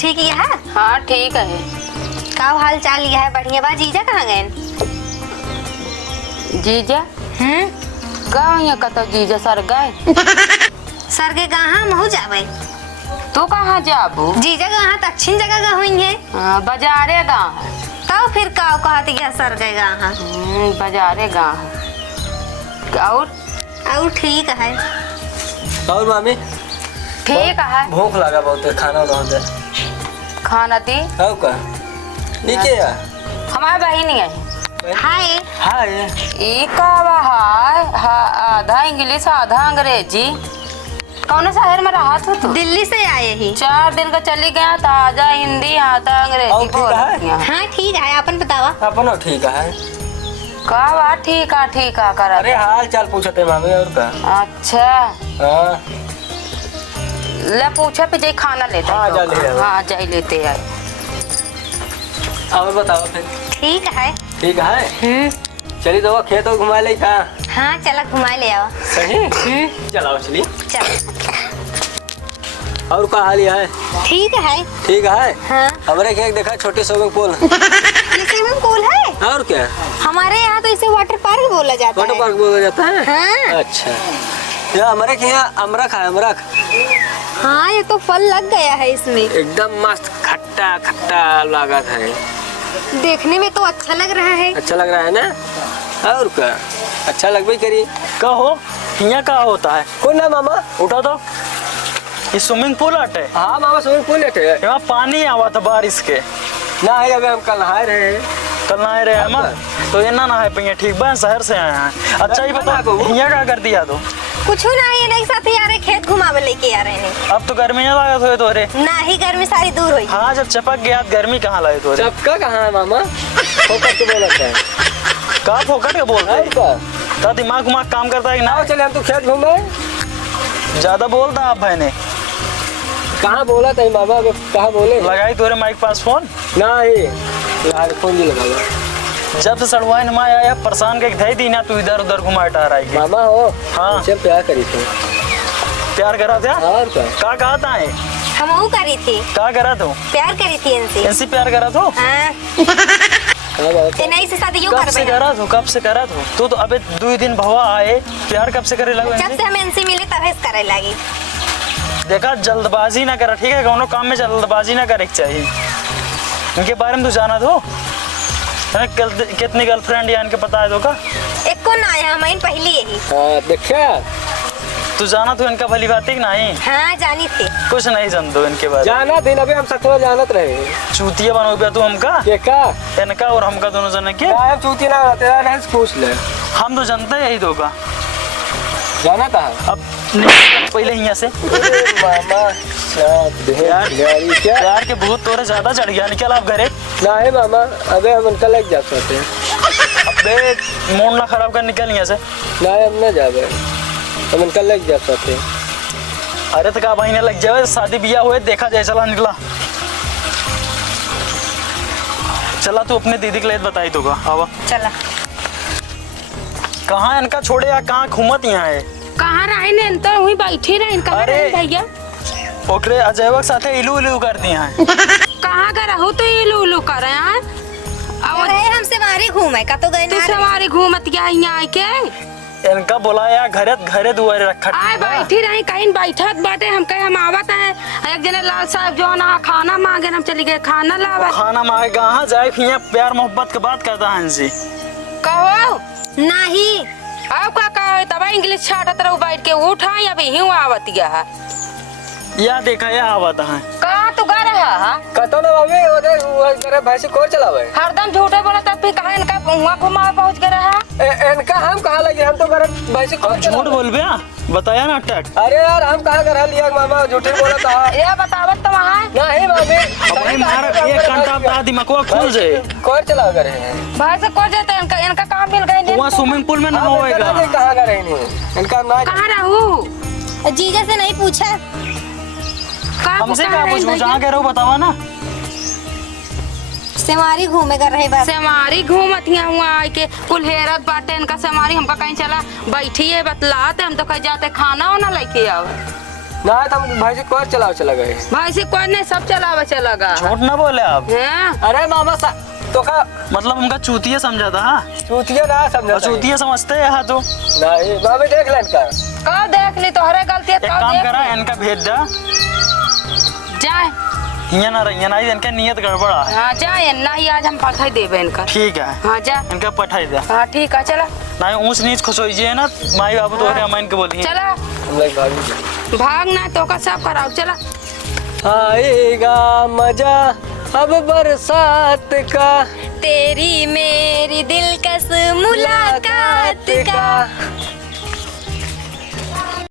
ठीक ही है। हाँ ठीक है। का हाल चाल यह है? बढ़िया बा। जीजा कहाँ गए? जीजा कहाँ कतो जीजा सर गए। सर के कहाँ महू जावे? तू कहाँ जाबू? जीजा कहाँ दक्षिण जगह का हुई है। बाजारे गाँव है। तब फिर का कहती है सर के कहाँ? बाजारे गाँव है। और ठीक है। और मामी ठीक है। भूख लगा बहुत है, खाना ना दे। खाना दी आओ का नीचे आ। हमारे बहन है। हाय हाय ये का हाय आधा इंग्लिश आधा अंग्रेजी। कौन शहर में रहा था तू? दिल्ली से आए ही। 4 दिन का चली गया था। आधा हिंदी आधा अंग्रेजी बोल रही है। हाँ ठीक है। अपन बतावा। अपनो ठीक है। का बात ठीक है कर। अरे हाल चाल पूछते मामी और का। अच्छा हाँ ले पूछा पे जाई खाना लेते। हाँ, जा ले आओ। हाँ जाई लेते हैं। और बताओ फिर। ठीक है। ठीक है। चली तो खेत घुमा ले का। हाँ चला घुमा ले आओ। सही चलाओ चली। चल। और का हाल है? ठीक है। ठीक है। हाँ। हमारे खेत देखा छोटी स्विमिंग पूल। ये स्विमिंग पूल है? और क्या? हमारे यहाँ तो इसे वाटर पार्क बोला जाता है। वाटर पार्क बोला जाता है। हाँ। अच्छा या हमारे के यहाँ अमरख है। अमरख हाँ ये तो फल लग गया है इसमें। एकदम मस्त खट्टा खट्टा लागत है। देखने में तो अच्छा लग रहा है। अच्छा लग रहा है ना? और क्या अच्छा लगबे करी। कहो यहाँ का होता है? कौन ना मामा उठा दो। ये स्विमिंग पूल हटे। हाँ मामा स्विमिंग पूल है। यहाँ पानी आवा था बारिश के। ना है अभी हम कल नहाए रहे। कल नहाए रहे हम तो ये ना नहाए पे ठीक बा। शहर से आए हैं। अच्छा ये बताओ यहाँ क्या कर दिया तो? कुछ ना ये नहीं साथ आ रहे खेत घुमावे लेके आ रहे हैं। अब तो गर्मी ना लागत हुए तोरे। ना ही गर्मी सारी दूर हुई। हाँ जब चपक गया गर्मी कहाँ लगे तोरे? चपका कहाँ है मामा? फोकट के बोला है। कहाँ फोकट के बोल रहे? तो दिमाग काम करता है कि ना? चले हम तो खेत घूमे। ज्यादा बोलता आप भाई ने। कहाँ बोला था मामा? कहाँ बोले? लगाई तोरे माइक पास फोन? नहीं फोन नहीं लगा। जब से सड़वाई नमा आया परेशान के धई दी ना तू इधर उधर घुमा टहराई। मामा हो। हाँ जब प्यार करी थी। प्यार करा था? और क्या? का कहा था? हम करी थी। का करा तू? प्यार करी थी इनसे। इनसे प्यार करा तू? हाँ। कब नहीं से शादी यो से करा तू? कब से करा तू? तो अबे 2 दिन भवा आए प्यार कब से करे लगे? जब से हम इनसे मिले तब से करे लगी। देखा जल्दबाजी ना करा ठीक है। कौनो काम में जल्दबाजी ना करे चाहिए। इनके बारे में तू जाना तो कितनी गर्लफ्रेंड या इनके पता है तो का? एक को ना आया हमारी पहली यही। हाँ देखा तू जाना तो इनका भली बात है कि नहीं? हाँ जानी थी। कुछ नहीं जान दो इनके बारे। जाना दिन अभी हम सत्वा जानत रहे। चूतिया बनो पे तू हमका के का इनका और हमका दोनों जने के। हम चूती ना तेरा नहीं पूछ ले। हम तो जानते हैं यही दो का। जाना था अब पहले यहाँ से मामा क्या प्यार के भूत तोरे ज्यादा चढ़ गया। निकल आप घरे। ना है मामा अबे हम उनका लग जा सकते हैं। अबे मूड ना खराब कर निकल यहाँ से। ना हम ना जावे हम उनका लग जा सकते हैं। अरे तो का भाई ने लग जाए शादी बिया हुए देखा जाए। चला निकला चला तू अपने दीदी के लिए बताई तो का आवा। चला। कहाँ इनका छोड़े या कहाँ घूमत यहाँ है? कहाँ रहे ने तो वहीं बैठे रहे। अरे भैया ओकरे अजयवक साथे इलू इलू कर दी हैं। कहाँ का रहो तो ये लू कर रहे हैं। अरे हम सवारी घूमे का तो गए तू ना। सवारी घूमत गया यहाँ आए के? इनका बुलाया घरे दुआरे रखा। आए बैठी रही कहीं बैठत बाटे। हम कहे हम आवत है। एक जने लाल साहब जो ना खाना मांगे हम चली गए खाना लावा। खाना मांगे कहाँ जाए? यहाँ प्यार मोहब्बत की बात करता है इनसे। कहो नहीं अब का कहो तब इंग्लिश छाटत रहो बैठ के। उठा अभी ही आवत गया है। या देखा या आवत है। कहाँ तू गा रहा है? कतो ना मामी उधर तेरे भाई से कोर चलावे। हरदम झूठे बोला तब फिर कहा इनका वहाँ घुमा पहुँच गया रहा। इनका हम कहाँ लगे? हम तो मेरे भाई से कोर झूठ बोल बे बताया ना अटक। अरे यार हम कहाँ कर लिया मामा झूठे बोला था। ये बतावत तो वहाँ नहीं मामी भाई मार एक घंटा अपना दिमाग खुल जाए। कोर चला कर रहे हैं। भाई से को जाते इनका काम मिल गए। वहाँ स्विमिंग पूल में ना होएगा। कहाँ कर रहे हैं इनका ना? कहाँ रहूँ? जीजा से नहीं पूछा। हमसे क्या पूछूं? जहाँ कह रहे हो बतावा ना। सेमारी घूमे कर रहे बस। सेमारी घूमत हुआ आए के कुल हेरत बाटे इनका सेमारी। हमका कहीं चला बैठी है बतलाते हम तो कहीं जाते खाना वाना लेके आओ। ना तो हम भाई से कोर चलाओ चला गए। भाई से कोई नहीं, सब चलावा चलेगा। झूठ ना बोले आप। हैं? अरे मामा सा तो का मतलब उनका चूतिया समझा था। हाँ चूतिया ना समझा। चूतिया समझते हैं यहाँ तो। नहीं मामे देख लेन का। का देख ली, तोहरे गलती है। एक काम करा, इनका भेज दा। जाए यहाँ ना इनका नियत गड़बड़ है। हाँ जाए ना ही, आज हम पठाई देवे इनका। ठीक है। हाँ जा। इनका पठाई दे। हाँ ठीक है चला। ना ऊंच नीच खुश होइए ना, माई बाबू तो अरे अम्मा इनके बोली। चला हम लोग भाग भागना तो का सब कराओ। चला आएगा मजा अब बरसात का, तेरी मेरी दिलकश मुलाकात का।